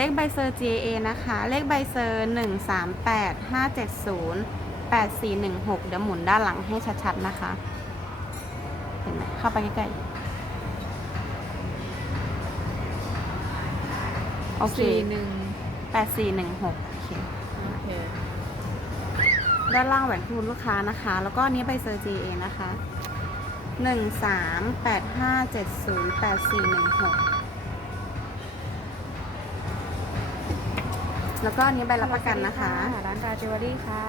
เลขใบเซอร์ GA นะคะ เลขใบเซอร์ 138570 8416 เดี๋ยวหมุนด้านหลังให้ชัดๆนะคะ เห็นไหมเข้าไปใกล้ๆโอเคแปดสี่หนึ่งหกโอเคด้านล่างแหวนคูณลูกค้านะคะ แล้วก็นี้ใบเซอร์ GA นะคะหนึ่งสามแปดห้าเจ็ดศูนย์แปดสี่หนึ่งหก แปดห้าเจ็ดศูนย์แปดสี่หนึ่งหกแล้วก็อันนี้ใบรับประกันนะคะ ร้านราจิวเวลรี่ค่ะ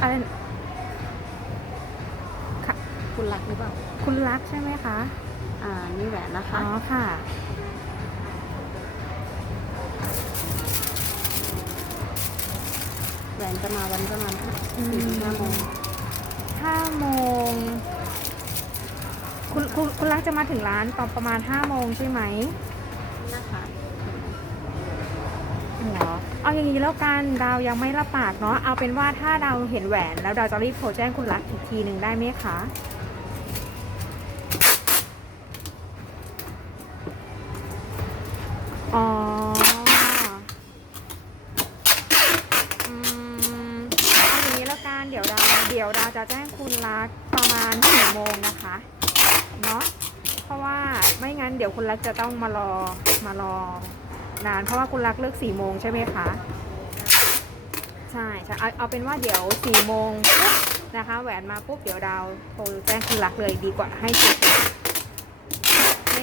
อะไรค่ะคุณรักหรือเปล่า คุณรักใช่ไหมคะ อ่า นี่แหวนนะอ๋คะอค่ะ แหวนจะมาวันประมาณอืมสี่ถึงห้าโมงห้าโมงคุณคุณคุณรักจะมาถึงร้านตอนประมาณห้าโมงใช่ไหมนะคะ เหรอเอาอย่างนี้แล้วกันดาวยังไม่รับปากเนาะเอาเป็นว่าถ้าดาวเห็นแหวนแล้วดาวจะรีบโทรแจ้งคุณรักอีกทีหนึ่งได้ไหมคะอ๋ออืมเอาอย่างนี้แล้วกันเดี๋ยวดาวเดี๋ยวดาวจะแจ้งคุณรักประมาณสี่โมงนะคะเนาะเพราะว่าไม่งั้นเดี๋ยวคุณรักจะต้องมารอมารอ นาน เพราะว่าคุณรักเลิกสี่โมงใช่ไหมคะ ใช่ใช่เอาเอาเป็นว่าเดี๋ยวสี่โมงปุ๊บนะคะแหวนมาปุ๊บเดี๋ยวดาวโทรแจ้งคุณรักเลยดีกว่าให้เช็คไม่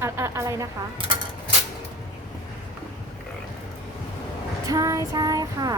อะอะอะไรนะคะ ใช่ใช่ค่ะ